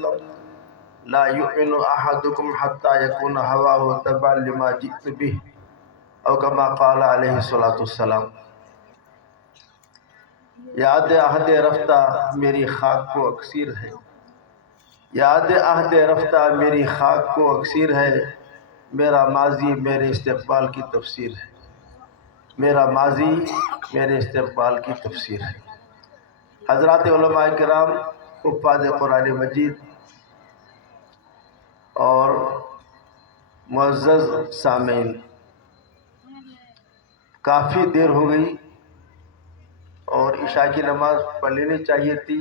لا يؤمن احدكم حتى يكون هواه تبعا لما جئت به او كما قال علیہ الصلوۃ والسلام۔ یاد عہد رفتہ میری خاک کو اکسیر ہے، یاد عہد رفتہ میری خاک کو اکسیر ہے، میرا ماضی میرے استقبال کی تفسیر ہے، میرا ماضی میرے استقبال کی تفسیر ہے۔ حضرات علماء کرام، حفاظ قرآن مجید اور معزز سامعین، کافی دیر ہو گئی اور عشاء کی نماز پڑھ لینی چاہیے تھی،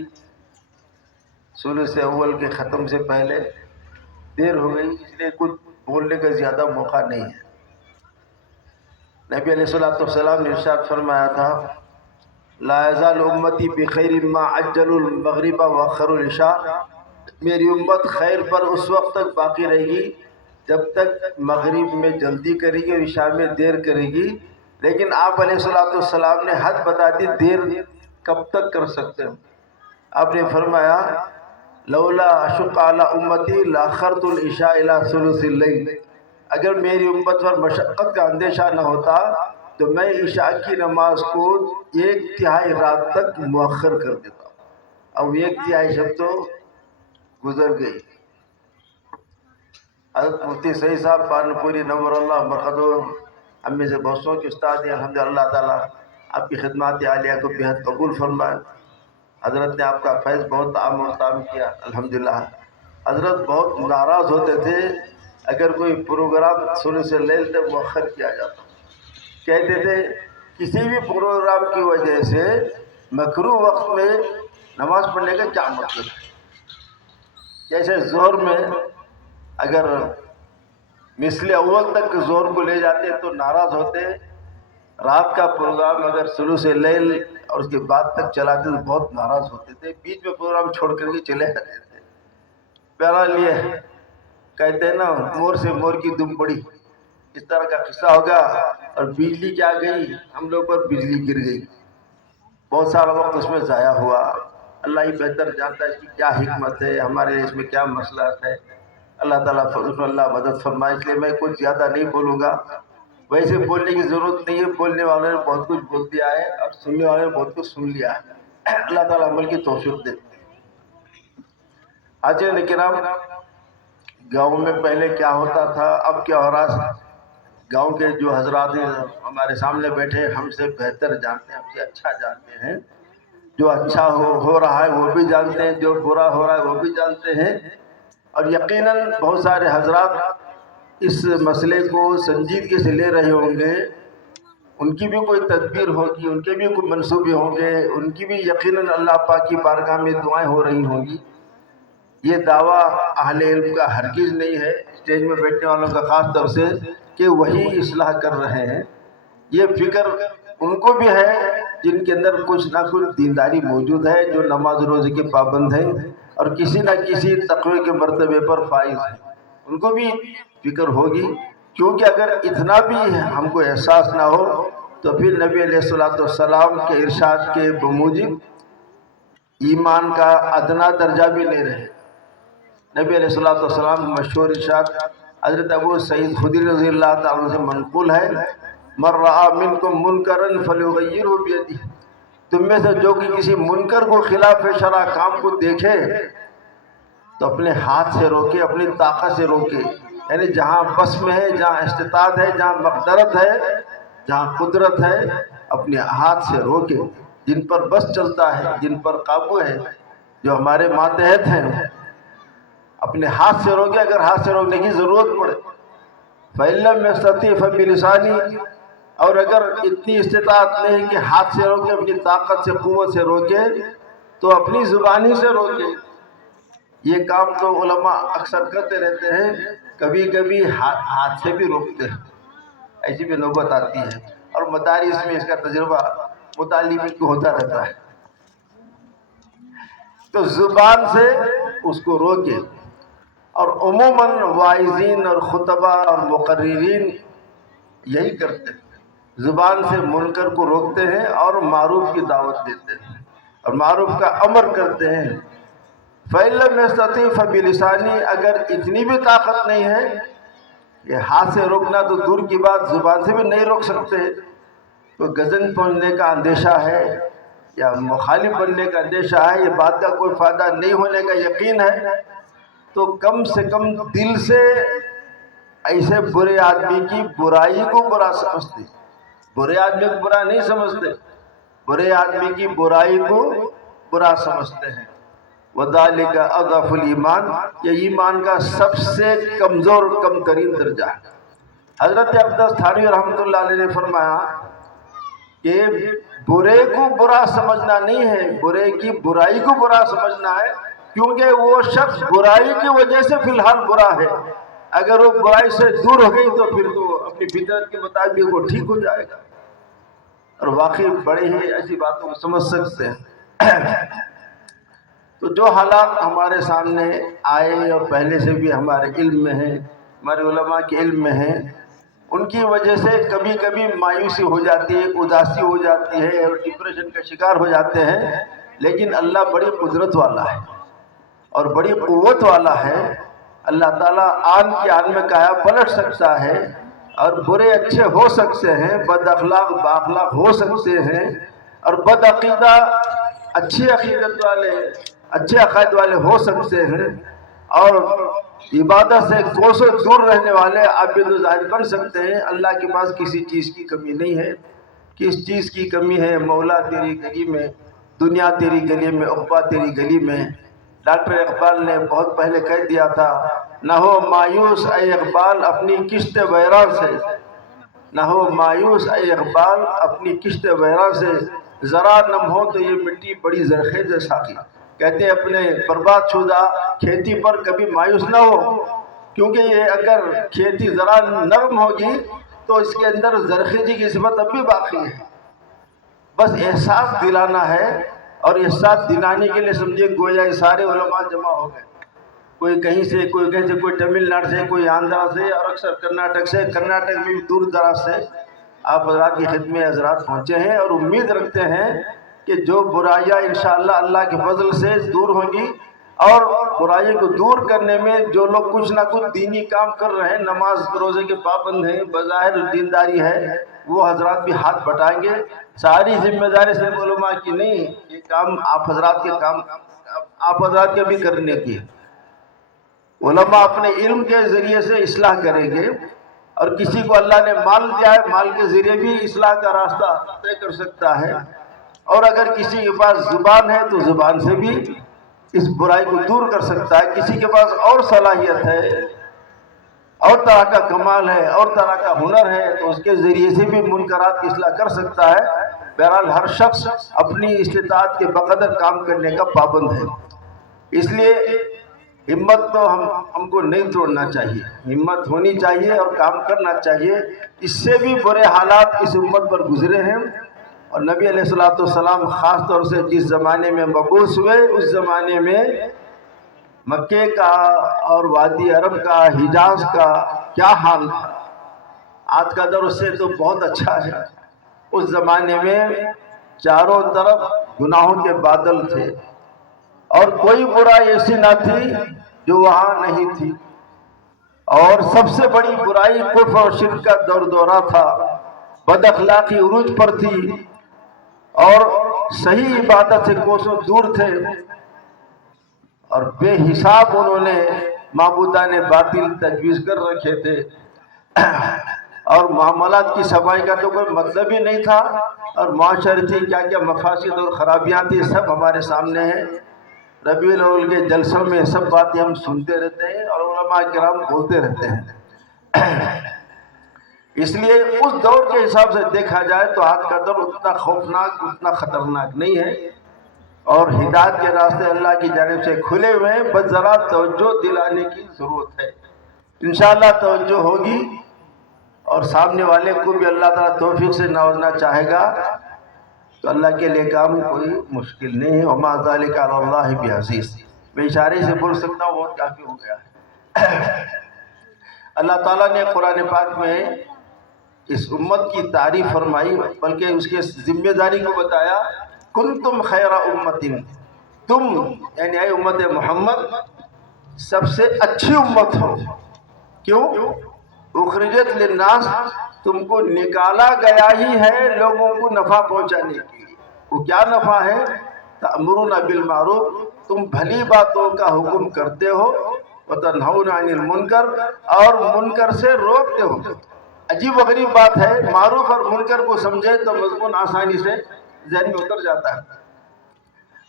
ثلث اول کے ختم سے پہلے دیر ہو گئی، اس لیے کچھ بولنے کا زیادہ موقع نہیں ہے۔ نبی علیہ الصلوۃ والسلام نے ارشاد فرمایا تھا، لا یزال امتی بخیر ما عجلوا المغرب واخروا العشاء، میری امت خیر پر اس وقت تک باقی رہے گی جب تک مغرب میں جلدی کرے گی اور عشاء میں دیر کرے گی۔ لیکن آپ علیہ الصلوۃ والسلام نے حد بتا دی، دیر کب تک کر سکتے ہو؟ آپ نے فرمایا، لولا اشق علی امتی لاخرت العشاء الی ثلث اللیل، اگر میری امت پر مشقت کا اندیشہ نہ ہوتا تو میں عشاء کی نماز کو 1/3 رات تک مؤخر کر دیتا۔ اب 1/3 شب تو گزر گئی۔ حضرت مفتی سعید صاحب پانپوری نور اللہ مرقدہ ہم میں سے بہت سو کے استاد ہیں، الحمدللہ اللہ تعالیٰ آپ کی خدمات عالیہ کو بہت قبول فرمائے۔ حضرت نے آپ کا فیض بہت عام و تام کیا، الحمدللہ۔ حضرت بہت ناراض ہوتے تھے اگر کوئی پروگرام ثلث اللیل تک مؤخر کیا جاتا، کہتے تھے کسی بھی پروگرام کی وجہ سے مکروہ وقت میں نماز پڑھنے کا کیا مطلب ہے؟ جیسے ظہر میں اگر مثل اول تک ظہر کو لے جاتے تو ناراض ہوتے، رات کا پروگرام اگر ثلث اللیل اور اس کے بعد تک چلاتے تو بہت ناراض ہوتے تھے، بیچ میں پروگرام چھوڑ کر کے چلے جاتے تھے۔ بہرحال یہ کہتے ہیں نا، مور سے مور کی دم پڑی، اس طرح کا قصہ ہوگا۔ اور بجلی کیا گئی، ہم لوگ پر بجلی گر گئی، بہت سارا وقت اس میں ضائع ہوا۔ اللہ ہی بہتر جانتا ہے اس کی کیا حکمت ہے، ہمارے لیے اس میں کیا مصلحت ہے۔ اللہ تعالیٰ فضل اللہ مدد فرمائے، اس لیے میں کچھ زیادہ نہیں بولوں گا۔ ویسے بولنے کی ضرورت نہیں ہے، بولنے والوں نے بہت کچھ بول دیا ہے اور سننے والوں نے بہت کچھ سن لیا ہے۔ اللہ تعالیٰ عمل کی توفیق دے۔ حاضرین کرام، گاؤں میں پہلے کیا ہوتا تھا، اب کیا ہو رہا ہے، گاؤں کے جو حضرات ہیں ہمارے سامنے بیٹھے ہم سے بہتر جانتے ہیں، ہم سے اچھا جانتے ہیں۔ جو اچھا ہو رہا ہے وہ بھی جانتے ہیں، جو برا ہو رہا ہے وہ بھی جانتے ہیں۔ اور یقیناً بہت سارے حضرات اس مسئلے کو سنجیدگی سے لے رہے ہوں گے، ان کی بھی کوئی تدبیر ہوگی، ان کے بھی کوئی منصوبے ہوں گے، ان کی بھی یقیناً اللہ پاک کی بارگاہ میں دعائیں ہو رہی ہوں گی۔ یہ دعویٰ اہل علم کا ہرگز نہیں ہے، اسٹیج میں بیٹھنے والوں کا خاص طور سے، کہ وہی اصلاح کر رہے ہیں۔ یہ فکر ان کو بھی ہے جن کے اندر کچھ نہ کچھ دینداری موجود ہے، جو نماز روزے کے پابند ہیں اور کسی نہ کسی تقوی کے مرتبے پر فائز ہیں، ان کو بھی فکر ہوگی۔ کیونکہ اگر اتنا بھی ہم کو احساس نہ ہو تو پھر نبی علیہ الصلوۃ والسلام کے ارشاد کے بموجب ایمان کا ادنا درجہ بھی نہیں رہے۔ نبی علیہ الصلوۃ والسلام مشہور ارشاد حضرت ابو سعید خدری رضی اللہ تعالیٰ عنہ سے منقول ہے، من رأى منکم منکرا فلیغیرہ بیدہ، تم میں سے جو کہ کسی منکر کو خلاف شرع کام کو دیکھے تو اپنے ہاتھ سے روکے، اپنی طاقت سے روکے، یعنی جہاں بس میں ہے، جہاں استطاعت ہے، جہاں مقدرت ہے، جہاں قدرت ہے، اپنے ہاتھ سے روکے۔ جن پر بس چلتا ہے، جن پر قابو ہے، جو ہمارے ماتحت ہیں، اپنے ہاتھ سے روکے۔ اگر ہاتھ سے روکنے کی ضرورت پڑے، فَإِن لَّمْ يَسْتَطِعْ فَبِلِسَانِهِ، اور اگر اتنی استطاعت نہیں کہ ہاتھ سے روکے، اپنی طاقت سے، قوت سے روکے، تو اپنی زبانی سے روکے۔ یہ کام تو علماء اکثر کرتے رہتے ہیں، کبھی کبھی ہاتھ سے بھی روکتے ہیں، ایسی بھی نوبت آتی ہے، اور مدارس میں اس کا تجربہ متعلمین کو ہوتا رہتا ہے۔ تو زبان سے اس کو روکے۔ اور عموماً واعظین اور خطبہ اور مقررین یہی کرتے ہیں، زبان سے منکر کو روکتے ہیں اور معروف کی دعوت دیتے ہیں اور معروف کا امر کرتے ہیں۔ فَإِن لَّمْ يَسْتَطِعْ فَبِلِسَانِهِ، اگر اتنی بھی طاقت نہیں ہے کہ ہاتھ سے روکنا تو دور کی بات زبان سے بھی نہیں روک سکتے، تو غضب پہنچنے کا اندیشہ ہے یا مخالف بننے کا اندیشہ ہے، یہ بات کا کوئی فائدہ نہیں ہونے کا یقین ہے، تو کم سے کم دل سے ایسے برے آدمی کی برائی کو برا سمجھتے، برے آدمی کو برا نہیں سمجھتے، برے آدمی کی برائی کو برا سمجھتے ہیں۔ وَذَلِكَ أَضْعَفُ الْإِيمَانِ، یہ ایمان کا سب سے کمزور کم ترین درجہ ہے۔ حضرت اقدس تھانوی رحمۃ اللہ علیہ نے فرمایا کہ برے کو برا سمجھنا نہیں ہے، برے کی برائی کو برا سمجھنا ہے، کیونکہ وہ شخص برائی کی وجہ سے فی الحال برا ہے، اگر وہ برائی سے دور ہو گئی تو پھر تو اپنی فطرت کے مطابق وہ ٹھیک ہو جائے گا، اور واقعی بڑے ہی ایسی باتوں کو سمجھ سکتے ہیں۔ تو جو حالات ہمارے سامنے آئے اور پہلے سے بھی ہمارے علم میں ہیں، ہمارے علماء کے علم میں ہیں، ان کی وجہ سے کبھی کبھی مایوسی ہو جاتی ہے، اداسی ہو جاتی ہے اور ڈپریشن کا شکار ہو جاتے ہیں، لیکن اللہ بڑی قدرت والا ہے اور بڑی قوت والا ہے۔ اللہ تعالیٰ آن کی آن میں کایا پلٹ سکتا ہے، اور برے اچھے ہو سکتے ہیں، بد اخلاق بااخلاق ہو سکتے ہیں، اور بد عقیدہ اچھے عقیدت والے اچھے عقائد والے ہو سکتے ہیں، اور عبادت سے کوسوں دور رہنے والے عابد و زاہد بن سکتے ہیں۔ اللہ کے پاس کسی چیز کی کمی نہیں ہے۔ کس چیز کی کمی ہے؟ مولا تیری گلی میں، دنیا تیری گلی میں، عقبہ تیری گلی میں۔ ڈاکٹر اقبال نے بہت پہلے کہہ دیا تھا، نہ ہو مایوس اے اقبال اپنی کشت ویراں سے، نہ ہو مایوس اے اقبال اپنی کشت ویراں سے، ذرا نم ہو تو یہ مٹی بڑی زرخیز ہے ساقی۔ کہتے ہیں اپنے برباد شدہ کھیتی پر کبھی مایوس نہ ہو، کیونکہ یہ اگر کھیتی ذرا نرم ہوگی تو اس کے اندر زرخیزی کی صفت اب بھی باقی ہے۔ بس احساس دلانا ہے، اور احساس دلانے کے لیے سمجھے گویا یہ سارے علماء جمع ہو گئے، کوئی کہیں سے، کوئی کہیں سے، کوئی تمل ناڈو سے، کوئی آندھرا سے، اور اکثر کرناٹک سے، کرناٹک میں بھی دور دراز سے آپ حضرات کی خدمت میں حضرات پہنچے ہیں، اور امید رکھتے ہیں کہ جو برائیاں انشاءاللہ اللہ کے فضل سے دور ہوں گی، اور برائی کو دور کرنے میں جو لوگ کچھ نہ کچھ دینی کام کر رہے ہیں، نماز روزے کے پابند ہیں، بظاہر دینداری ہے، وہ حضرات بھی ہاتھ بٹائیں گے۔ ساری ذمہ داری صرف علماء کی نہیں، یہ کام آپ حضرات کے بھی کرنے کی ہے۔ علماء اپنے علم کے ذریعے سے اصلاح کریں گے، اور کسی کو اللہ نے مال دیا ہے، مال کے ذریعے بھی اصلاح کا راستہ طے کر سکتا ہے، اور اگر کسی کے پاس زبان ہے تو زبان سے بھی اس برائی کو دور کر سکتا ہے، کسی کے پاس اور صلاحیت ہے، اور طرح کا کمال ہے، اور طرح کا ہنر ہے، تو اس کے ذریعے سے بھی منکرات کی اصلاح کر سکتا ہے۔ بہرحال ہر شخص اپنی استطاعت کے بقدر کام کرنے کا پابند ہے، اس لیے ہمت تو ہم کو نہیں توڑنا چاہیے، ہمت ہونی چاہیے اور کام کرنا چاہیے۔ اس سے بھی برے حالات اس امت پر گزرے ہیں، اور نبی علیہ الصلوۃ والسلام خاص طور سے جس زمانے میں مبعوث ہوئے، اس زمانے میں مکے کا اور وادی عرب کا، حجاز کا کیا حال تھا۔ آج کا دور اس سے تو بہت اچھا ہے۔ اس زمانے میں چاروں طرف گناہوں کے بادل تھے، اور کوئی برائی ایسی نہ تھی جو وہاں نہیں تھی، اور سب سے بڑی برائی کفر اور شرک کا دور دورہ تھا، بد اخلاقی عروج پر تھی، اور صحیح عبادت سے کوسوں دور تھے، اور بے حساب انہوں نے معبودان باطل تجویز کر رکھے تھے، اور معاملات کی صفائی کا تو کوئی مطلب ہی نہیں تھا، اور معاشرتی کیا کیا مفاسد اور خرابیاں تھیں سب ہمارے سامنے ہیں۔ ربیع الاول کے جلسوں میں سب باتیں ہم سنتے رہتے ہیں، اور علماء کرام بولتے رہتے ہیں۔ اس لیے اس دور کے حساب سے دیکھا جائے تو آج کا دور اتنا خوفناک، اتنا خطرناک نہیں ہے، اور ہدایت کے راستے اللہ کی جانب سے کھلے ہوئے ہیں، بس ذرا توجہ دلانے کی ضرورت ہے۔ انشاءاللہ توجہ ہوگی، اور سامنے والے کو بھی اللہ تعالیٰ توفیق سے نوازنا چاہے گا، تو اللہ کے لیے کام کوئی مشکل نہیں ہے۔ وما ذلک علی اللہ بعزیز، میں اشارے سے بول سکتا ہوں، بہت کافی ہو گیا ہے۔ اللہ تعالیٰ نے قرآن پاک میں اس امت کی تعریف فرمائی، بلکہ اس کے ذمہ داری کو بتایا، کنتم خیر امت، تم یعنی اے امت محمد سب سے اچھی امت ہو. کیوں؟ اخرجت للناس، تم کو نکالا گیا ہی ہے لوگوں کو نفع پہنچانے کے لیے. وہ کیا نفع ہے؟ تأمرون بالمعروف، تم بھلی باتوں کا حکم کرتے ہو، وتنہون عن المنکر، اور منکر سے روکتے ہو. عجیب و غریب بات ہے، معروف اور منکر کو سمجھے تو مضمون آسانی سے ذہن میں اتر جاتا ہے.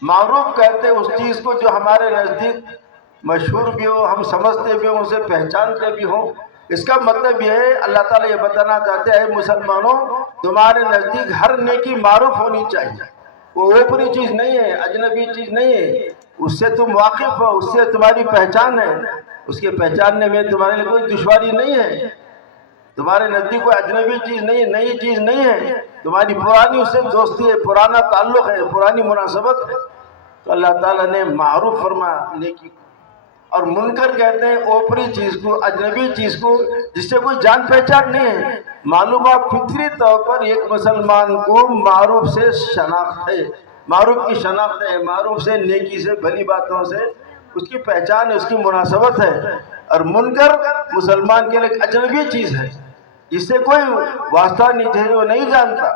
معروف کہتے ہیں اس چیز کو جو ہمارے نزدیک مشہور بھی ہو، ہم سمجھتے بھی ہوں، اسے پہچانتے بھی ہوں. اس کا مطلب یہ ہے اللہ تعالیٰ یہ بتانا چاہتے ہیں مسلمانوں تمہارے نزدیک ہر نیکی معروف ہونی چاہیے. وہ اوپری چیز نہیں ہے، اجنبی چیز نہیں ہے، اس سے تم واقف ہو، اس سے تمہاری پہچان ہے، اس کے پہچاننے میں تمہارے لیے کوئی دشواری نہیں ہے. تمہارے نزدیک کوئی اجنبی چیز نہیں ہے، نئی چیز نہیں ہے، تمہاری پرانی اس سے دوستی ہے، پرانا تعلق ہے، پرانی مناسبت ہے. تو اللہ تعالیٰ نے معروف فرمایا نیکی کو. اور منکر کہتے ہیں اوپری چیز کو، اجنبی چیز کو جس سے کوئی جان پہچان نہیں ہے. معلوم ہے فطری طور پر ایک مسلمان کو معروف سے شناخت ہے، معروف کی شناخت ہے، معروف سے، نیکی سے، بھلی باتوں سے اس کی پہچان ہے، اس کی مناسبت ہے. اور منکر مسلمان کے لیے ایک اجنبی چیز ہے جس سے کوئی واسطہ نہیں ہے، وہ نہیں جانتا.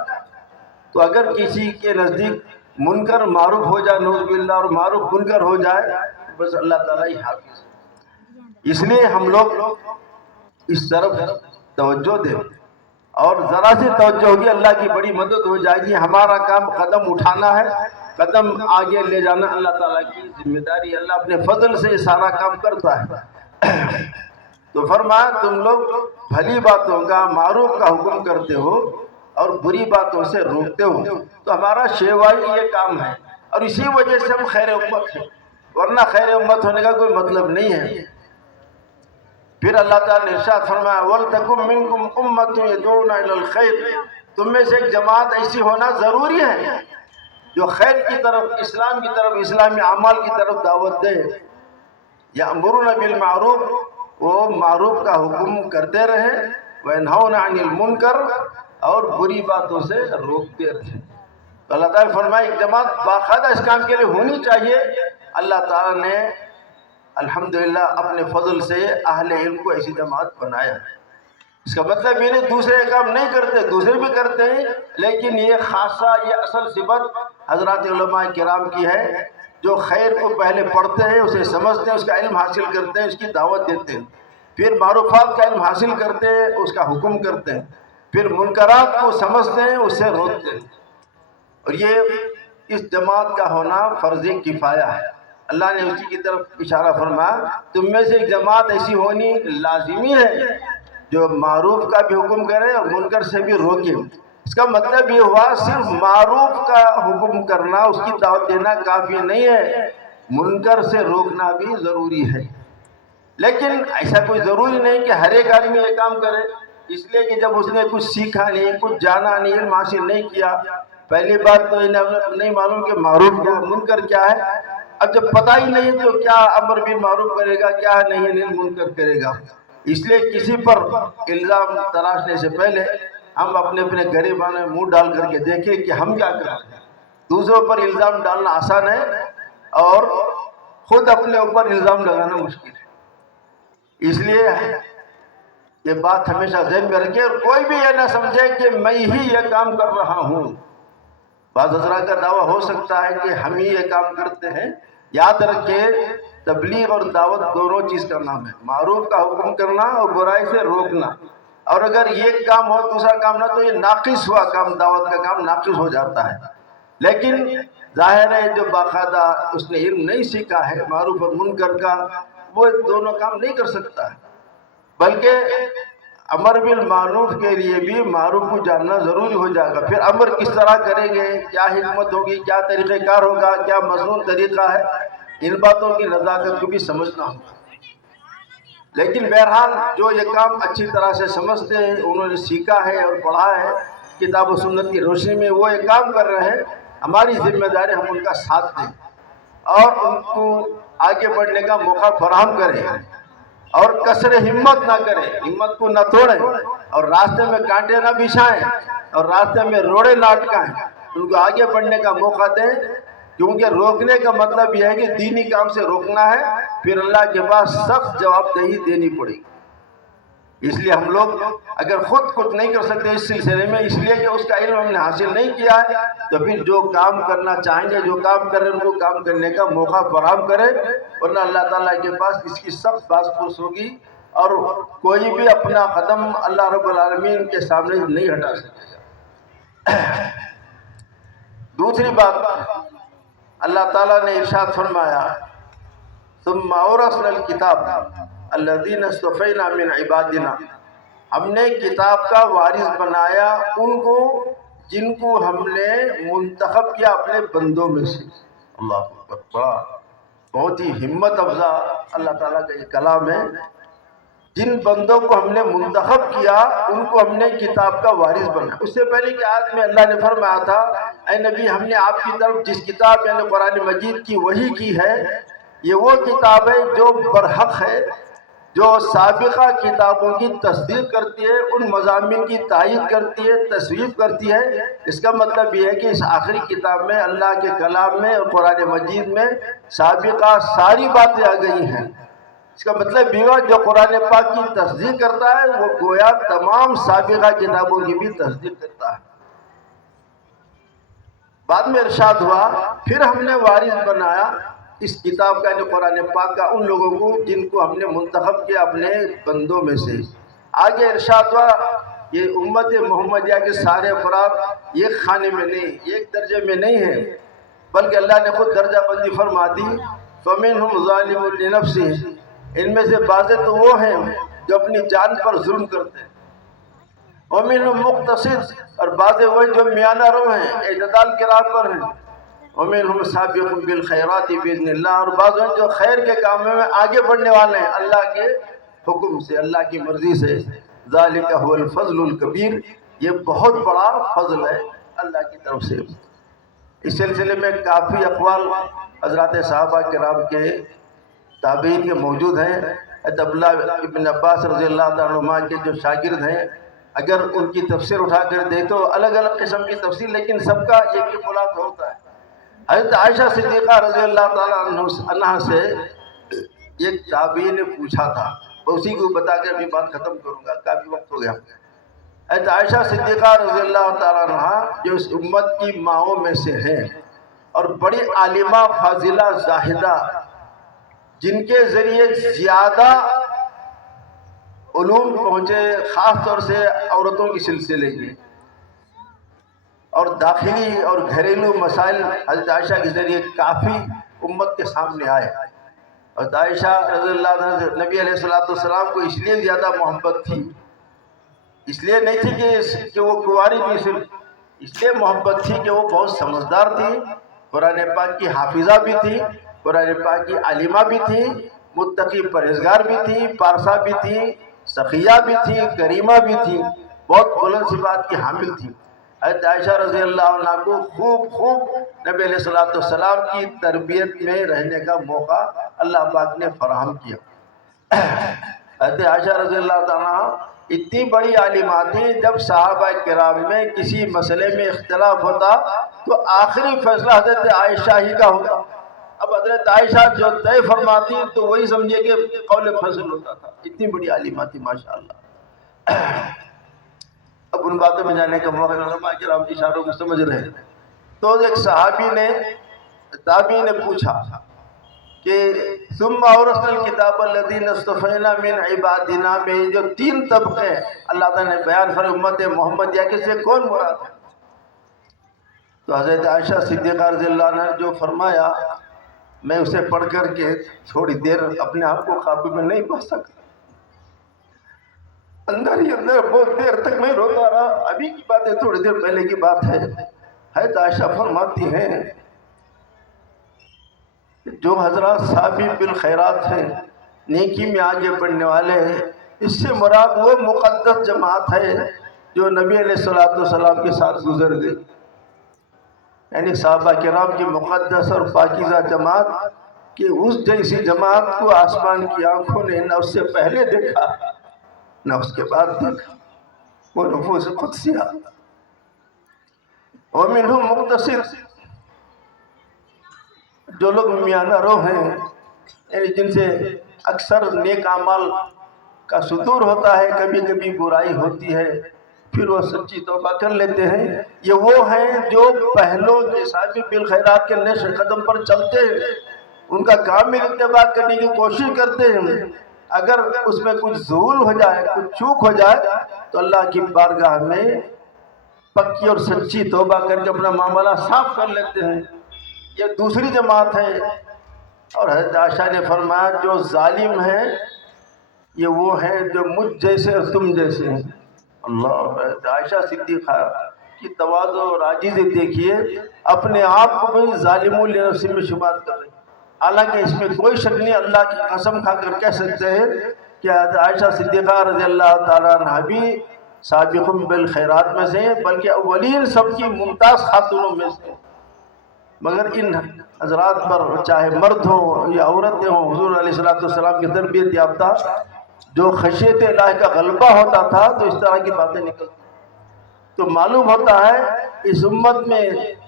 تو اگر کسی کے نزدیک منکر معروف ہو جائے نعوذ باللہ، اور معروف منکر ہو جائے، بس اللہ تعالیٰ ہی حافظ. اس لیے ہم لوگ اس طرف توجہ دیں، اور ذرا سی توجہ ہوگی اللہ کی بڑی مدد ہو جائے گی. ہمارا کام قدم اٹھانا ہے، قدم آگے لے جانا اللہ تعالیٰ کی ذمہ داری. اللہ اپنے فضل سے یہ سارا کام کرتا ہے. تو فرمایا تم لوگ بھلی باتوں کا، معروف کا حکم کرتے ہو اور بری باتوں سے روکتے ہو. تو ہمارا شیوائی یہ کام ہے، اور اسی وجہ سے ہم خیر امت ہیں، ورنہ خیر امت ہونے کا کوئی مطلب نہیں ہے. پھر اللہ تعالیٰ نے ارشاد فرمایا وَلْتَكُمْ مِنْكُمْ أُمَّةٌ يَدْعُونَ إِلَى الْخَيْرِ، تم میں سے ایک جماعت ایسی ہونا ضروری ہے جو خیر کی طرف، اسلام کی طرف، اسلامی اعمال کی طرف دعوت دے. یأمرون بالمعروف، وہ معروف کا حکم کرتے رہے، وینہون عن المنکر، اور بری باتوں سے روکتے رہے. تو اللہ تعالیٰ نے فرمایا ایک جماعت باقاعدہ اس کام کے لیے ہونی چاہیے. اللہ تعالیٰ نے الحمدللہ اپنے فضل سے اہل علم کو ایسی جماعت بنایا. اس کا مطلب یہ نہیں دوسرے کام نہیں کرتے، دوسرے بھی کرتے ہیں، لیکن یہ خاصہ، یہ اصل صفت حضرات علماء کرام کی ہے جو خیر کو پہلے پڑھتے ہیں، اسے سمجھتے ہیں، اس کا علم حاصل کرتے ہیں، اس کی دعوت دیتے ہیں، پھر معروفات کا علم حاصل کرتے ہیں، اس کا حکم کرتے ہیں، پھر منکرات کو سمجھتے ہیں، اس سے روکتے ہیں. اور یہ اس جماعت کا ہونا فرض کفایہ ہے. اللہ نے اسی کی طرف اشارہ فرمایا تم میں سے ایک جماعت ایسی ہونی لازمی ہے جو معروف کا بھی حکم کرے اور منکر سے بھی روکے. اس کا مطلب یہ ہوا صرف معروف کا حکم کرنا، اس کی دعوت دینا کافی نہیں ہے، منکر سے روکنا بھی ضروری ہے. لیکن ایسا کوئی ضروری نہیں کہ ہر ایک آدمی یہ کام کرے، اس لیے کہ جب اس نے کچھ سیکھا نہیں، کچھ جانا نہیں، علم حاصل نہیں کیا، پہلی بات تو انہیں نہیں معلوم کہ معروف کیا، منکر کیا ہے. اب جب پتہ ہی نہیں تو کیا امر بالمعروف کرے گا، کیا نہیں منکر کرے گا. اس لیے کسی پر الزام تراشنے سے پہلے ہم اپنے گریبان میں منہ ڈال کر کے دیکھیں کہ ہم کیا کر رہے ہیں. دوسروں پر الزام ڈالنا آسان ہے اور خود اپنے اوپر الزام لگانا مشکل ہے. اس لیے یہ بات ہمیشہ ذہن میں رکھیں، اور کوئی بھی یہ نہ سمجھے کہ میں ہی یہ کام کر رہا ہوں. بعض حضرات کا دعویٰ ہو سکتا ہے کہ ہم ہی یہ کام کرتے ہیں. یاد رکھیں تبلیغ اور دعوت دونوں چیز کا نام ہے، معروف کا حکم کرنا اور برائی سے روکنا. اور اگر یہ کام ہو دوسرا کام نہ، تو یہ ناقص ہوا کام، دعوت کا کام ناقص ہو جاتا ہے. لیکن ظاہر ہے جو باقاعدہ اس نے علم نہیں سیکھا ہے معروف اور منکر کا، وہ دونوں کام نہیں کر سکتا ہے. بلکہ امر بالمعروف کے لیے بھی معروف کو جاننا ضروری ہو جائے گا. پھر امر کس طرح کریں گے، کیا حکمت ہوگی، کیا طریقہ کار ہوگا، کیا مضمون طریقہ ہے، ان باتوں کی نزاکت کو بھی سمجھنا ہوگا. لیکن بہرحال جو یہ کام اچھی طرح سے سمجھتے ہیں، انہوں نے سیکھا ہے اور پڑھا ہے کتاب و سنت کی روشنی میں، وہ یہ کام کر رہے ہیں. ہماری ذمہ داری ہم ان کا ساتھ دیں اور ان کو آگے بڑھنے کا موقع فراہم کریں، اور کثر ہمت نہ کریں، ہمت کو نہ توڑیں، اور راستے میں کانٹے نہ بچھائیں، اور راستے میں روڑے نہ اٹکائیں. ان کو آگے بڑھنے کا موقع دیں کیونکہ روکنے کا مطلب یہ ہے کہ دینی کام سے روکنا ہے، پھر اللہ کے پاس سخت جواب دہی دینی پڑے گی۔ اس لیے ہم لوگ اگر خود کچھ نہیں کر سکتے اس سلسلے میں، اس لیے کہ اس کا علم ہم نے حاصل نہیں کیا ہے، تو پھر جو کام کرنا چاہیں گے، جو کام کر رہے ہیں، ان کو کام کرنے کا موقع فراہم کرے، ورنہ اللہ تعالیٰ کے پاس اس کی سخت باز پرس ہوگی، اور کوئی بھی اپنا قدم اللہ رب العالمین کے سامنے نہیں ہٹا سکے گا۔ دوسری بات، اللہ تعالیٰ نے ارشاد فرمایا ثم اورثنا الکتاب الذین اصطفینا من عبادنا، ہم نے کتاب کا وارث بنایا ان کو جن کو ہم نے منتخب کیا اپنے بندوں میں سے۔ اللہ اکبر، بڑا بہت ہی ہمت افزا اللہ تعالیٰ کا یہ کلام ہے۔ جن بندوں کو ہم نے منتخب کیا ان کو ہم نے کتاب کا وارث بنایا۔ اس سے پہلے کہ آج میں اللہ نے فرمایا تھا اے نبی ہم نے آپ کی طرف جس کتاب یعنی قرآن مجید کی وحی کی ہے، یہ وہ کتاب ہے جو برحق ہے، جو سابقہ کتابوں کی تصدیق کرتی ہے، ان مضامین کی تائید کرتی ہے، تصویب کرتی ہے۔ اس کا مطلب یہ ہے کہ اس آخری کتاب میں اللہ کے کلام میں اور قرآن مجید میں سابقہ ساری باتیں آ گئی ہیں۔ اس کا مطلب یہ ہوا جو قرآن پاک کی تصدیق کرتا ہے وہ گویا تمام سابقہ کتابوں کی بھی تصدیق کرتا ہے۔ بعد میں ارشاد ہوا پھر ہم نے وارث بنایا اس کتاب کا یعنی قرآن پاک کا ان لوگوں کو جن کو ہم نے منتخب کیا اپنے بندوں میں سے۔ آگے ارشاد ہوا یہ امت محمدیہ کے سارے افراد ایک خانے میں نہیں، ایک درجے میں نہیں ہیں، بلکہ اللہ نے خود درجہ بندی فرما دی فَمِنْهُمْ ظَالِمٌ لِنَفْسِهِ، ان میں سے بعضے تو وہ ہیں جو اپنی جان پر ظلم کرتے ہیں، وَمِنْهُمْ مُقْتَصِدٌ، اور بعضے وہ جو میانہ رو ہیں، اعتدال کی راہ پر ہیں، وَمِنْهُمْ سَابِقٌ بِالْخَيْرَاتِ بِإِذْنِ اللَّهِ، اور بعض وہ جو خیر کے کاموں میں آگے بڑھنے والے ہیں اللہ کے حکم سے، اللہ کی مرضی سے۔ ذَلِكَ هُوَ الْفَضْلُ الْكَبِيرُ، یہ بہت بڑا فضل ہے اللہ کی طرف سے۔ اس سلسلے میں کافی اقوال حضرات صحابہ کرام کے تابعین کے موجود ہیں۔ عبداللہ ابن عباس رضی اللہ تعالیٰ عنہ کے جو شاگرد ہیں، اگر ان کی تفسیر اٹھا کر دے تو الگ الگ قسم کی تفسیر، لیکن سب کا ایک ہی خلاصہ ہوتا ہے۔ حضرت عائشہ صدیقہ رضی اللہ تعالیٰ عنہ سے ایک تابعی نے پوچھا تھا، اسی کو بتا کر بھی بات ختم کروں گا، کافی وقت ہو گیا۔ حضرت عائشہ صدیقہ رضی اللہ تعالیٰ عنہ جو اس امت کی ماؤں میں سے ہیں اور بڑی عالمہ فاضلہ زاہدہ، جن کے ذریعے زیادہ علوم پہنچے، خاص طور سے عورتوں کی سلسلے کی، اور داخلی اور گھریلو مسائل حضرت عائشہ کے ذریعے کافی امت کے سامنے آئے۔ حضرت عائشہ رضی اللہ عنہ سے نبی علیہ السلام کو اس لیے زیادہ محبت تھی، اس لیے نہیں تھی کہ وہ کنواری تھی صرف، اس لیے محبت تھی کہ وہ بہت سمجھدار تھی، قرآن پاک کی حافظہ بھی تھی، قرآن پاک کی عالمہ بھی تھی، متقی پرہیزگار بھی تھی، پارسا بھی تھی، سخیہ بھی تھی، کریمہ بھی تھی، بہت بلند صفات کی حامل تھی۔ حضرت عائشہ رضی اللہ عنہ کو خوب نبی علیہ السلام کی تربیت میں رہنے کا موقع اللہ پاک نے فراہم کیا۔ حضرت عائشہ رضی اللہ عنہ اتنی بڑی عالمہ تھی، جب صحابہ کرام میں کسی مسئلے میں اختلاف ہوتا تو آخری فیصلہ حضرت عائشہ ہی کا ہوتا۔ اب حضرت عائشہ جو طے فرماتی تو وہی سمجھے کہ قول فضل ہوتا تھا، اتنی بڑی عالمہ تھی ماشاءاللہ۔ اب ان باتوں میں جانے کا موقع علماء کرام اشاروں کو سمجھ رہے ہیں۔ تو ایک صحابی نے تابعی نے پوچھا کہ ثم اورثنا الکتاب الذین اصطفینا من عبادنا میں جو تین طبقے اللہ تعالیٰ نے بیان فرمائے امت محمدیہ کے سے کون مراد ہے؟ تو حضرت عائشہ صدیقہ رضی اللہ عنہ نے جو فرمایا میں اسے پڑھ کر کے تھوڑی دیر اپنے آپ کو قابو میں نہیں پا سکتا، اندر ہی اندر بہت دیر تک میں روتا رہا۔ ابھی کی بات ہے، تھوڑی دیر پہلے کی بات ہے۔ حضرت عائشہ فرماتی ہیں جو حضرات سابق بالخیرات ہیں، نیکی میں آگے بڑھنے والے ہیں، اس سے مراد وہ مقدس جماعت ہے جو نبی علیہ السلام کے ساتھ گزر گئی، یعنی صحابہ کرام کی مقدس اور پاکیزہ جماعت، کہ اس جیسی جماعت کو آسمان کی آنکھوں نے نہ اس سے پہلے دیکھا نہ اس کے بعد دیکھا، وہ نفوس قدسیہ۔ وَمِنْهُمْ مُقْتَصِدٌ، جو لوگ میانرو ہیں یعنی جن سے اکثر نیک اعمال کا صدور ہوتا ہے، کبھی کبھی برائی ہوتی ہے، پھر وہ سچی توبہ کر لیتے ہیں، یہ وہ ہیں جو پہلوں کے سابق بالخیرات کے نقش قدم پر چلتے ہیں، ان کا کامل اتباع کرنے کی کوشش کرتے ہیں۔ اگر اس میں کچھ ظلم ہو جائے، کچھ چوک ہو جائے تو اللہ کی بارگاہ میں پکی اور سچی توبہ کر کے اپنا معاملہ صاف کر لیتے ہیں۔ یہ دوسری جماعت ہے۔ اور حضرت عائشہ نے فرمایا جو ظالم ہیں یہ وہ ہیں جو مجھ جیسے اور تم جیسے ہیں۔ اللہ، حضرت عائشہ صدیقہ کی تواضع اور عاجزی دیکھیے، اپنے آپ کو بھی ظالموں لنفسی میں شمار کر رہی، حالانکہ اس میں کوئی شک نہیں، اللہ کی قسم کھا کر کہہ سکتے ہیں کہ حضرت عائشہ صدیقہ رضی اللہ تعالیٰ عنہ بھی سابقون بالخیرات میں سے ہیں، بلکہ اولین سب کی ممتاز خاتونوں میں سے ہیں۔ مگر ان حضرات پر چاہے مرد ہوں یا عورتیں ہوں، حضور علیہ السلام کی تربیت یافتہ جو خشیت الہی کا غلبہ ہوتا تھا تو اس طرح کی باتیں نکلتی، تو معلوم ہوتا ہے اس امت میں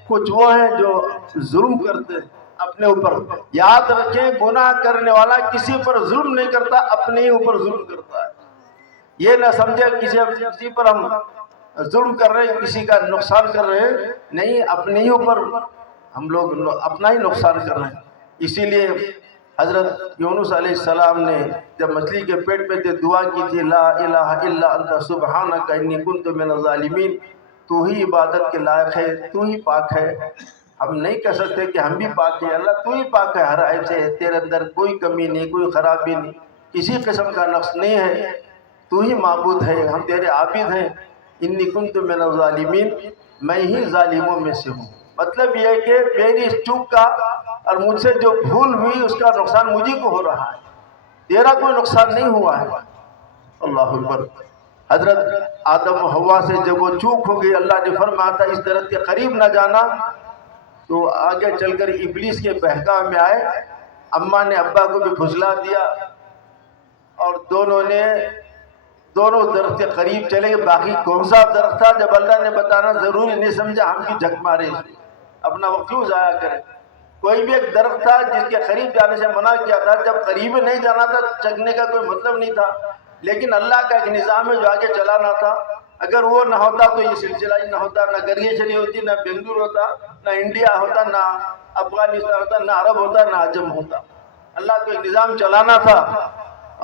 کچھ وہ ہیں جو ظلم کرتے ہیں اپنے اوپر۔ یاد رکھیں، گناہ کرنے والا کسی پر ظلم نہیں کرتا، اپنے ہی اوپر ظلم کرتا ہے۔ یہ نہ سمجھے کسی پر ہم ظلم کر رہے ہیں، کسی کا نقصان کر رہے ہیں، نہیں، اپنے ہی اوپر ہم لوگ اپنا ہی نقصان کر رہے ہیں۔ اسی لیے حضرت یونس علیہ السلام نے جب مچھلی کے پیٹ میں تھے دعا کی تھی، لا الہ الا انت سبحانک انی کنت من الظالمین، تو ہی عبادت کے لائق ہے، تو ہی پاک ہے۔ ہم نہیں کہہ سکتے کہ ہم بھی پاک ہیں، اللہ تو ہی پاک ہے ہر عیب سے، تیرے اندر کوئی کمی نہیں، کوئی خرابی نہیں، کسی قسم کا نقص نہیں ہے، تو ہی معبود ہے، ہم تیرے عابد ہیں۔ انی کنت من الظالمین، میں ہی ظالموں میں سے ہوں۔ مطلب یہ ہے کہ میری اس چوک کا اور مجھ سے جو بھول ہوئی اس کا نقصان مجھے کو ہو رہا ہے، تیرا کوئی نقصان نہیں ہوا ہے۔ اللہ اکبر۔ حضرت آدم و حوا سے جب وہ چوک ہو گئی، اللہ نے فرمایا تھا اس درخت کے قریب نہ جانا، تو آگے چل کر ابلیس کے بہکاوے میں آئے، اماں نے ابا کو بھی پھسلا دیا اور دونوں درخت کے قریب چلے گئے۔ باقی کون سا درخت تھا جب اللہ نے بتانا ضروری نہیں سمجھا، ہم کی جھک مارے، اپنا وقت کیوں ضائع کرے۔ کوئی بھی ایک درخت تھا جس کے قریب جانے سے منع کیا تھا، جب قریب نہیں جانا تھا چکنے کا کوئی مطلب نہیں تھا، لیکن اللہ کا ایک نظام ہے جو آگے چلانا تھا۔ اگر وہ نہ ہوتا تو یہ سلسلہ ہی نہ ہوتا، نہ گریے شری ہوتی، نہ بنگلور ہوتا، نہ انڈیا ہوتا، نہ افغانستان ہوتا، نہ عرب ہوتا، نہ عجم ہوتا۔ اللہ کو ایک نظام چلانا تھا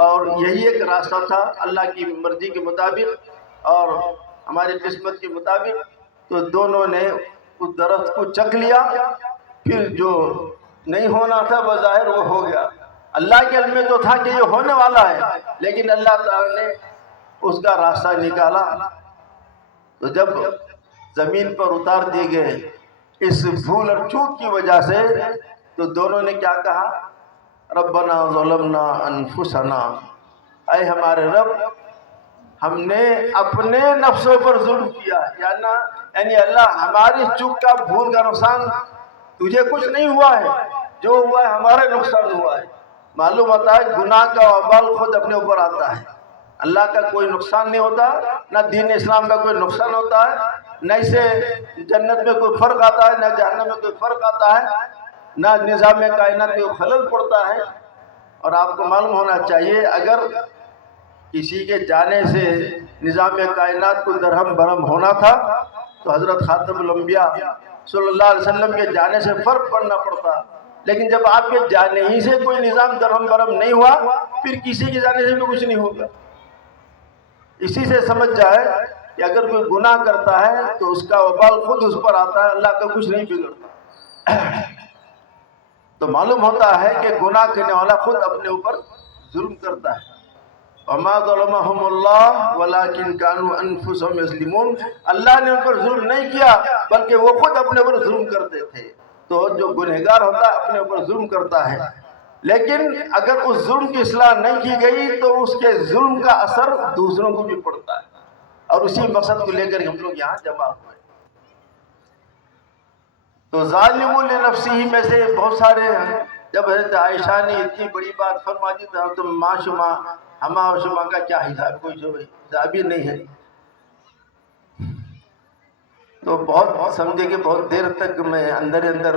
اور یہی ایک راستہ تھا اللہ کی مرضی کے مطابق اور ہماری قسمت کے مطابق۔ تو دونوں نے اس درخت کو چکھ لیا، پھر جو نہیں ہونا تھا بظاہر وہ ہو گیا۔ اللہ کے علم میں تو تھا کہ یہ ہونے والا ہے، لیکن اللہ تعالی نے اس کا راستہ نکالا۔ تو جب زمین پر اتار دیے گئے اس بھول اور چوک کی وجہ سے، تو دونوں نے کیا کہا، ربنا ظلمنا انفسنا، اے ہمارے رب ہم نے اپنے نفسوں پر ظلم کیا، یعنی اللہ ہماری چوک کا بھول کا نقصان تجھے کچھ نہیں ہوا ہے، جو ہوا ہے ہمارے نقصان ہوا ہے۔ معلوم ہوتا ہے گناہ کا وبال خود اپنے اوپر آتا ہے، اللہ کا کوئی نقصان نہیں ہوتا، نہ دین اسلام کا کوئی نقصان ہوتا ہے، نہ اسے جنت میں کوئی فرق آتا ہے، نہ جہنم میں کوئی فرق آتا ہے، نہ نظام کائنات میں کوئی خلل پڑتا ہے۔ اور آپ کو معلوم ہونا چاہیے اگر کسی کے جانے سے نظام کائنات کو درہم برہم ہونا تھا تو حضرت خاتم الانبیاء صلی اللہ علیہ وسلم کے جانے سے فرق پڑنا پڑتا، لیکن جب آپ کے جانے ہی سے کوئی نظام درہم برہم نہیں ہوا، پھر کسی کے جانے سے بھی کچھ نہیں ہوگا۔ اسی سے سمجھ جائے کہ اگر کوئی گناہ کرتا ہے تو اس کا وبال خود اس پر آتا ہے، اللہ کا کچھ نہیں بگڑتا۔ تو معلوم ہوتا ہے کہ گناہ کرنے والا خود اپنے اوپر ظلم کرتا ہے۔ وما ظلمهم اللہ ولکن كانوا انفسهم یظلمون، اللہ نے ان پر ظلم نہیں کیا بلکہ وہ خود اپنے اوپر ظلم کرتے تھے۔ تو جو گنہگار ہوتا ہے اپنے اوپر ظلم کرتا ہے، لیکن اگر اس ظلم کی اصلاح نہیں کی گئی تو اس کے ظلم کا اثر دوسروں کو بھی پڑتا ہے، اور اسی مقصد کو لے کر ہم لوگ یہاں جمع ہوئے۔ تو ظالم لنفسہ میں سے بہت سارے ہیں۔ جب حضرت عائشہ نے اتنی بڑی بات فرما دی تو ماں شما ہما و شما کا کیا حساب، کوئی جو حساب ہی نہیں ہے۔ تو بہت سمجھے کہ بہت دیر تک میں اندر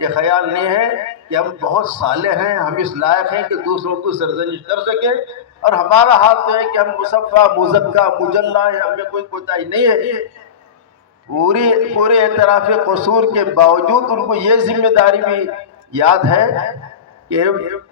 یہ خیال نہیں ہے کہ ہم بہت صالح ہیں، ہم اس لائق ہیں کہ دوسروں کو سرزنش کر سکیں، اور ہمارا حال تو ہے کہ ہم مصفا مزکا مجلا ہے، ہم میں کوئی کوتاہی نہیں ہے۔ پورے اعتراف قصور کے باوجود ان کو یہ ذمہ داری بھی یاد ہے کہ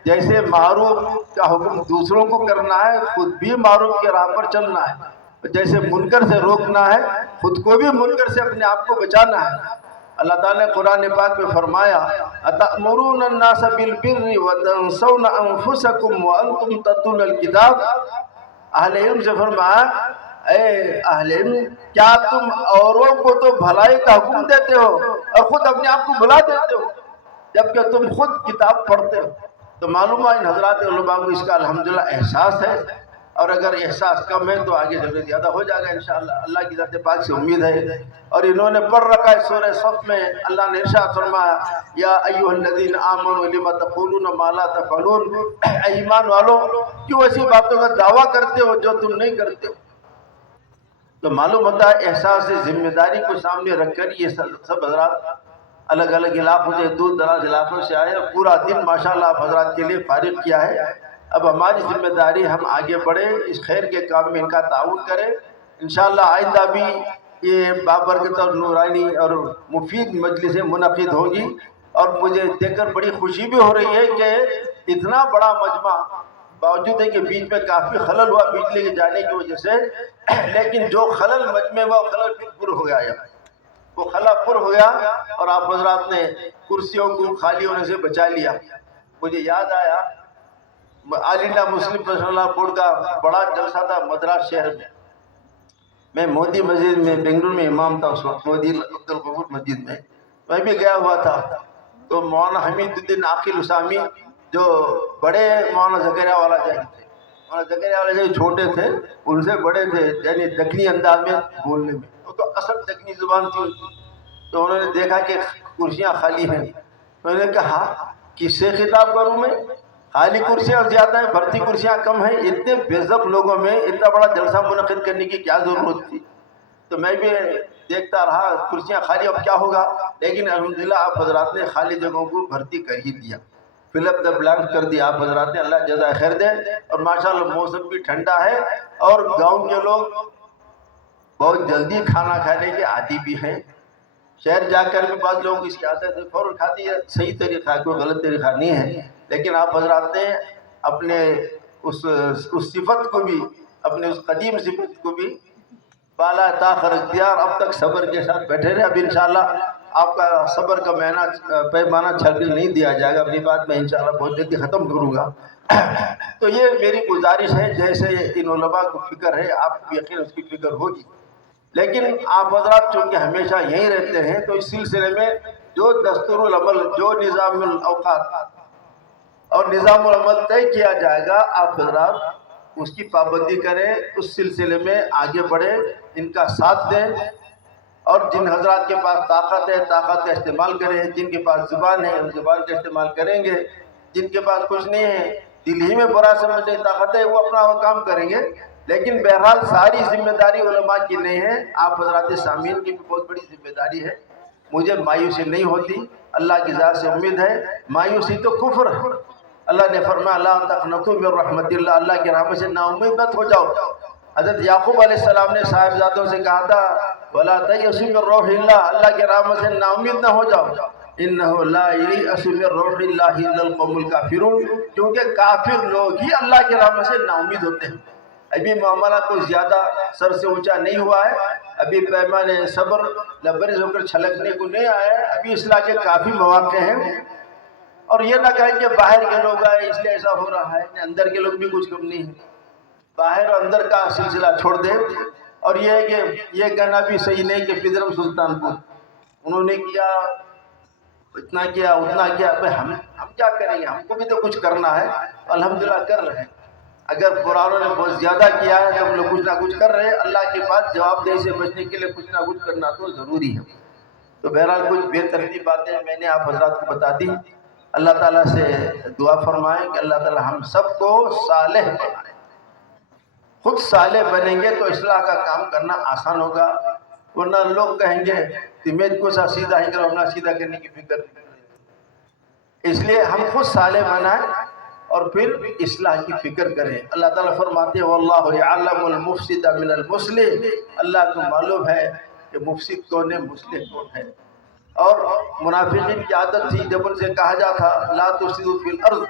جیسے معروف کا حکم دوسروں کو کرنا ہے، خود بھی معروف کے راہ پر چلنا ہے، جیسے منکر سے روکنا ہے، خود کو بھی منکر سے اپنے آپ کو بچانا ہے۔ اللہ تعالیٰ نے قرآن پاک میں فرمایا اَتَأْمُرُونَ النَّاسَ بِالْبِرِّ وَتَنْسَوْنَ أَنفُسَكُمْ وَأَنْتُمْ تَتْلُونَ الْكِتَابَ۔ اہل علم سے فرمایا اے اہل علم، کیا تم اوروں کو تو بھلائی کا حکم دیتے ہو اور خود اپنے آپ کو بھلا دیتے ہو جبکہ تم خود کتاب پڑھتے ہو؟ تو معلوم ہے ان حضرات علماء کو اس کا الحمدللہ احساس ہے، اور اگر احساس کم ہے تو آگے چل کے زیادہ ہو جائے گا انشاءاللہ، اللہ کی ذات پاک سے امید ہے۔ اور انہوں نے پڑھ رکھا ہے سورہ صف میں، اللہ نے ارشاد فرمایا یا ایھا الذین آمنوا لم تقولون ما لا تفعلون، اے ایمان والو کیوں ایسی باتوں کا دعویٰ کرتے ہو جو تم نہیں کرتے ہو؟ تو معلوم ہوتا ہے احساس ذمہ داری کو سامنے رکھ کر یہ سب حضرات الگ الگ علاقوں سے، دور دراز علاقوں سے آئے، اور پورا دن ماشاءاللہ آپ حضرات کے لیے فارغ کیا ہے۔ اب ہماری ذمہ داری ہم آگے بڑھے، اس خیر کے کام میں ان کا تعاون کریں انشاءاللہ۔ آئندہ بھی یہ بابرکت اور نورانی اور مفید مجلسیں منعقد ہوں گی، اور مجھے دیکھ کر بڑی خوشی بھی ہو رہی ہے کہ اتنا بڑا مجمع، باوجود ہے کہ بیچ میں کافی خلل ہوا بجلی کے جانے کی وجہ سے، لیکن جو خلل مجمع ہوا وہ خلل پھر پر ہو گیا، وہ خلا پر ہو گیا، اور آپ حضرات نے کرسیوں کو خالی ہونے سے بچا لیا۔ مجھے یاد آیا آل انڈیا مسلم پرسنل لا بورڈ کا بڑا جلسہ تھا مدراس شہر میں مودی مسجد میں، بنگلور میں امام تھا اس وقت، مودی عبدالغفور مسجد میں بھی گیا ہوا تھا۔ تو مولانا حمید الدین عاقل اسامی جو بڑے مولانا زکریا والا جائی تھے، مولانا زکریا والا جائی چھوٹے تھے، ان سے بڑے تھے، یعنی دکنی انداز میں بولنے میں، وہ تو اصل دکنی زبان تھی۔ تو انہوں نے دیکھا کہ کرسیاں خالی ہیں، تو انہوں نے کہا کس سے خطاب کروں میں، خالی کرسیاں زیادہ ہیں، بھرتی کرسیاں کم ہیں، اتنے بے ضبط لوگوں میں اتنا بڑا جلسہ منعقد کرنے کی کیا ضرورت تھی؟ تو میں بھی دیکھتا رہا کرسیاں خالی، اب کیا ہوگا؟ لیکن الحمدللہ آپ حضرات نے خالی جگہوں کو بھرتی کر ہی دیا، فل اپ دا بلانک کر دیا آپ حضرات نے، اللہ جزائے خیر دے۔ اور ماشاءاللہ موسم بھی ٹھنڈا ہے، اور گاؤں کے لوگ بہت جلدی کھانا کھانے کے عادی بھی ہیں۔ شہر جا کر بھی بعض لوگ اس کی عادت ہے، فوراً کھاتی ہے، صحیح طریقہ ہے، کوئی غلط طریقہ نہیں ہے، لیکن آپ حضرات نے اپنے اس صفت کو بھی، اپنے اس قدیم صفت کو بھی بالا تاخر اختیار، اب تک صبر کے ساتھ بیٹھے رہے۔ اب انشاءاللہ آپ کا صبر کا پیمانہ چھلکنے نہیں دیا جائے گا، اپنی بات میں انشاءاللہ بہت جلدی ختم کروں گا۔ تو یہ میری گزارش ہے، جیسے ان علماء کو فکر ہے آپ کو یقین اس کی فکر ہوگی، لیکن آپ حضرات چونکہ ہمیشہ یہیں رہتے ہیں تو اس سلسلے میں جو دستور العمل، جو نظام الاوقات اور نظام العمل طے کیا جائے گا، آپ حضرات اس کی پابندی کریں، اس سلسلے میں آگے بڑھیں، ان کا ساتھ دیں، اور جن حضرات کے پاس طاقت ہے طاقت کا استعمال کریں، جن کے پاس زبان ہے ان زبان کا استعمال کریں گے، جن کے پاس کچھ نہیں ہے، دل ہی میں برا سمجھنے طاقت ہے، وہ اپنا وہ کام کریں گے، لیکن بہرحال ساری ذمہ داری علماء کی نہیں ہے، آپ حضرات سامعین کی بھی بہت بڑی ذمہ داری ہے۔ مجھے مایوسی نہیں ہوتی، اللہ کی ذات سے امید ہے، مایوسی تو کفر ہے۔ اللہ نے فرمایا لا تقنطوا من رحمت اللہ، اللہ کی رحمت سے نا امید مت ہو جاؤ۔ حضرت یعقوب علیہ السلام نے صاحبزادوں سے کہا تھا ولا تیأسوا من روح اللہ، اللہ کی رحمت سے نا امید نہ ہو جاؤ، انہ لا ییأس من روح اللہ الا القوم الکافرون، کیونکہ کافر لوگ ہی اللہ کی رحمت سے نا امید ہوتے ہیں۔ ابھی معاملہ کوئی زیادہ سر سے اونچا نہیں ہوا ہے، ابھی پیمانے صبر لبریز ہو کر چھلکنے کو نہیں آیا ہے، ابھی اصلاح کے کافی مواقع ہیں۔ اور یہ نہ کہیں کہ باہر کے لوگ آئے اس لیے ایسا ہو رہا ہے، اندر کے لوگ بھی کچھ کم نہیں ہے، باہر اور اندر کا سلسلہ چھوڑ دے۔ اور یہ ہے کہ یہ کہنا بھی صحیح نہیں کہ پدرم سلطان پور انہوں نے کیا، اتنا کیا اتنا کیا، ہم کیا کریں گے، ہم کو بھی تو کچھ کرنا ہے، الحمدللہ کر رہے ہیں۔ اگر قرآنوں نے بہت زیادہ کیا ہے تو ہم لوگ کچھ نہ کچھ کر رہے ہیں، اللہ کے پاس جواب دہی سے بچنے کے لیے کچھ نہ کچھ کرنا تو ضروری ہے۔ تو بہرحال کچھ بے ترتیب باتیں میں نے آپ حضرات کو بتا دی، اللہ تعالیٰ سے دعا فرمائیں کہ اللہ تعالیٰ ہم سب کو صالح بنائیں، خود صالح بنیں گے تو اصلاح کا کام کرنا آسان ہوگا، ورنہ لوگ کہیں گے کہ میں کو سیدھا ہی کرو، اپنا سیدھا کرنے کی فکر نہیں۔ اس لیے ہم خود صالح بنائیں اور پھر اصلاح کی فکر کریں. اللہ تعالیٰ فرماتے ہیں واللہ یعلم المفسد من المصلح، اللہ کو معلوم ہے کہ مفسد کون ہے، مصلح کون ہے. اور منافقین کی عادت تھی، جب ان سے کہا جاتا لا تفسدوا فی الارض،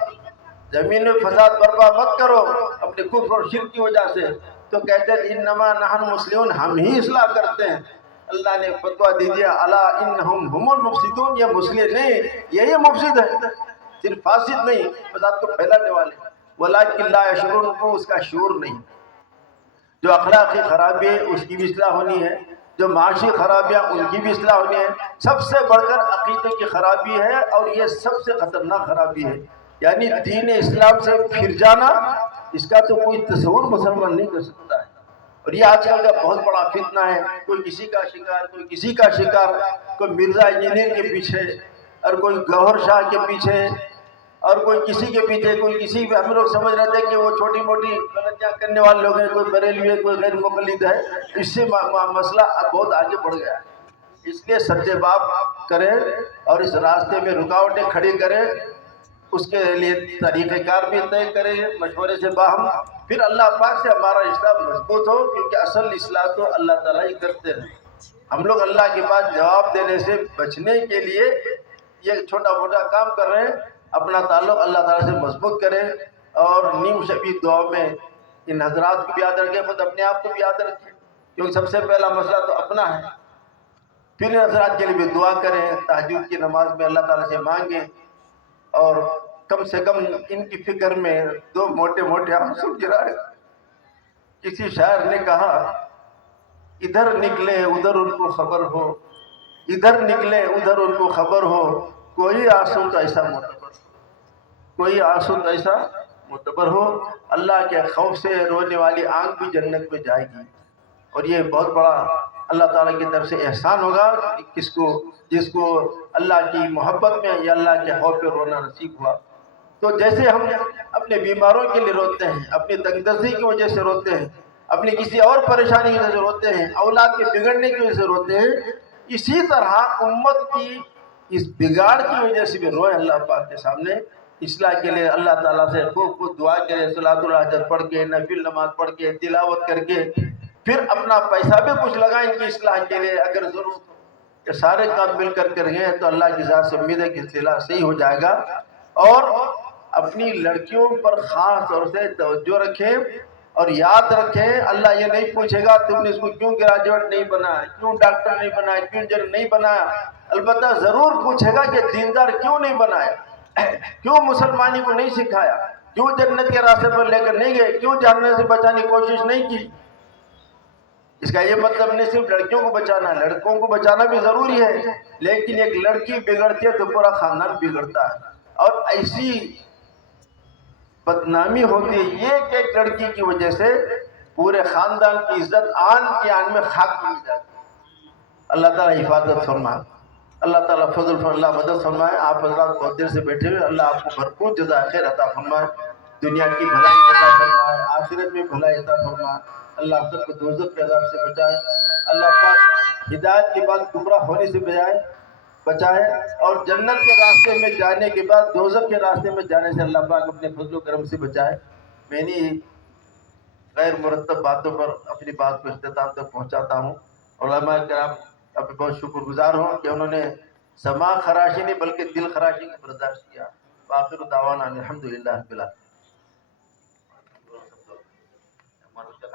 زمین میں فساد برپا مت کرو اپنے کفر اور شرک کی وجہ سے، تو کہتے ہیں انما نحن مسلمون، ہم ہی اصلاح کرتے ہیں. اللہ نے فتویٰ دے دیا الا انہم هم المفسدون، یہ مصلح نہیں، یہی مفسد ہے، صرف فاسد نہیں، فساد کو پھیلانے والے. ولکن لا یشعرون، کو اس کا شعور نہیں. جو اخلاقی خرابی ہے اس کی بھی اصلاح ہونی ہے، جو معاشی خرابیاں ان کی بھی اصلاح ہونی ہے. سب سے بڑھ کر عقیدے کی خرابی ہے، اور یہ سب سے خطرناک خرابی ہے، یعنی دین اسلام سے پھر جانا. اس کا تو کوئی تصور مسلمان نہیں کر سکتا ہے. اور یہ آج کل کا بہت بڑا فتنہ ہے، کوئی کسی کا شکار، کوئی کسی کا شکار، کوئی مرزا انجینئر کے پیچھے، اور کوئی گوہر شاہ کے پیچھے، اور کوئی کسی کے پیچھے، کوئی کسی. ہم لوگ سمجھ رہے تھے کہ وہ چھوٹی موٹی غلطیاں کرنے والے لوگ ہیں، کوئی بریلوی ہے، کوئی غیر مقلد ہے. اس سے مسئلہ اب بہت آگے بڑھ گیا ہے. اس لیے سد باب کریں اور اس راستے میں رکاوٹیں کھڑی کریں، اس کے لیے طریقہ کار بھی طے کریں مشورے سے باہم. پھر اللہ پاک سے ہمارا رشتہ مضبوط ہو، کیونکہ اصل اصلاح تو اللہ تعالیٰ ہی کرتے ہیں. ہم لوگ اللہ کے پاس جواب دینے سے بچنے کے لیے یہ چھوٹا موٹا کام کر رہے ہیں. اپنا تعلق اللہ تعالیٰ سے مضبوط کریں، اور نیم شبی دعا میں ان حضرات کو بھی یاد رکھیں، خود اپنے آپ کو بھی یاد رکھیں، کیونکہ سب سے پہلا مسئلہ تو اپنا ہے. پھر ان حضرات کے لیے بھی دعا کریں، تہجد کی نماز میں اللہ تعالیٰ سے مانگیں، اور کم سے کم ان کی فکر میں دو موٹے موٹے آنسو گرائے. کسی شاعر نے کہا ادھر نکلے ادھر ان کو خبر ہو، ادھر نکلے ادھر ان کو خبر ہو، کوئی آنسو تو ایسا معتبر ہو، کوئی آنسو تو ایسا معتبر ہو. اللہ کے خوف سے رونے والی آنکھ بھی جنت میں جائے گی. اور یہ بہت بڑا اللہ تعالیٰ کی طرف سے احسان ہوگا جس کو اللہ کی محبت میں یا اللہ کے خوف پہ رونا نصیب ہوا. تو جیسے ہم اپنے بیماروں کے لیے روتے ہیں، اپنی تنگ دستی کی وجہ سے روتے ہیں، اپنی کسی اور پریشانی کی وجہ سے روتے ہیں، اولاد کے بگڑنے کی وجہ سے روتے ہیں، اسی طرح امت کی اس بگاڑ کی وجہ سے بھی روئیں اللہ پاک کے سامنے. اصلاح کے لیے اللہ تعالیٰ سے خوب دعا کریں، صلاۃ الحاجت پڑھ کے، نفل نماز پڑھ کے، تلاوت کر کے، پھر اپنا پیسہ بھی کچھ لگائیں ان کی اصلاح کے لیے اگر ضرورت ہو. کہ سارے کام مل کر رہیں تو اللہ کی ذات سے امید ہے کہ اصلاح صحیح ہو جائے گا. اور اپنی لڑکیوں پر خاص طور سے توجہ رکھیں، اور یاد رکھیں اللہ یہ نہیں پوچھے گا تم نے اس کو کیوں گریجویٹ نہیں بنایا، کیوں ڈاکٹر نہیں بنایا، کیوں انجینئر نہیں بنایا. البتہ ضرور پوچھے گا کہ دیندار کیوں نہیں بنایا، کیوں مسلمانی کو نہیں سکھایا، کیوں جنت کے راستے پر لے کر نہیں گئے، کیوں جاننے سے بچانے کی کوشش نہیں کی. اس کا یہ مطلب نہیں صرف لڑکیوں کو بچانا ہے، لڑکوں کو بچانا بھی ضروری ہے، لیکن ایک لڑکی بگڑتی ہے تو پورا خاندان بگڑتا ہے. اور ایسی بدنامی ہوتی ہے یہ کہ ایک لڑکی کی وجہ سے پورے خاندان کی عزت آن میں خاک مل جاتی ہے. اللہ تعالیٰ حفاظت فرمائے، اللہ تعالیٰ فضل اللہ مدد فرمائے. آپ حضرات بہت دیر سے بیٹھے ہوئے، اللہ آپ کو بھرپور جزائے خیر عطا فرمائے، دنیا کی بھلائی عطا فرمائے، آخرت میں بھلائی عطا فرمائے. اللہ سب کو دوزخ کے عذاب سے بچائے. اللہ پاک ہدایت کے بعد گمراہ ہونے سے بچائے، اور جنت کے راستے میں جانے کے بعد دوزخ کے راستے میں جانے سے اللہ پاک اپنے فضل و کرم سے بچائے. میں نہیں غیر مرتب باتوں پر اپنی بات کو اختتام تک پہنچاتا ہوں. علماء کرام اب بہت شکر گزار ہوں کہ انہوں نے سما خراشی نہیں بلکہ دل خراشی کو برداشت کیا. آخر دعوانا الحمدللہ رب العالمین.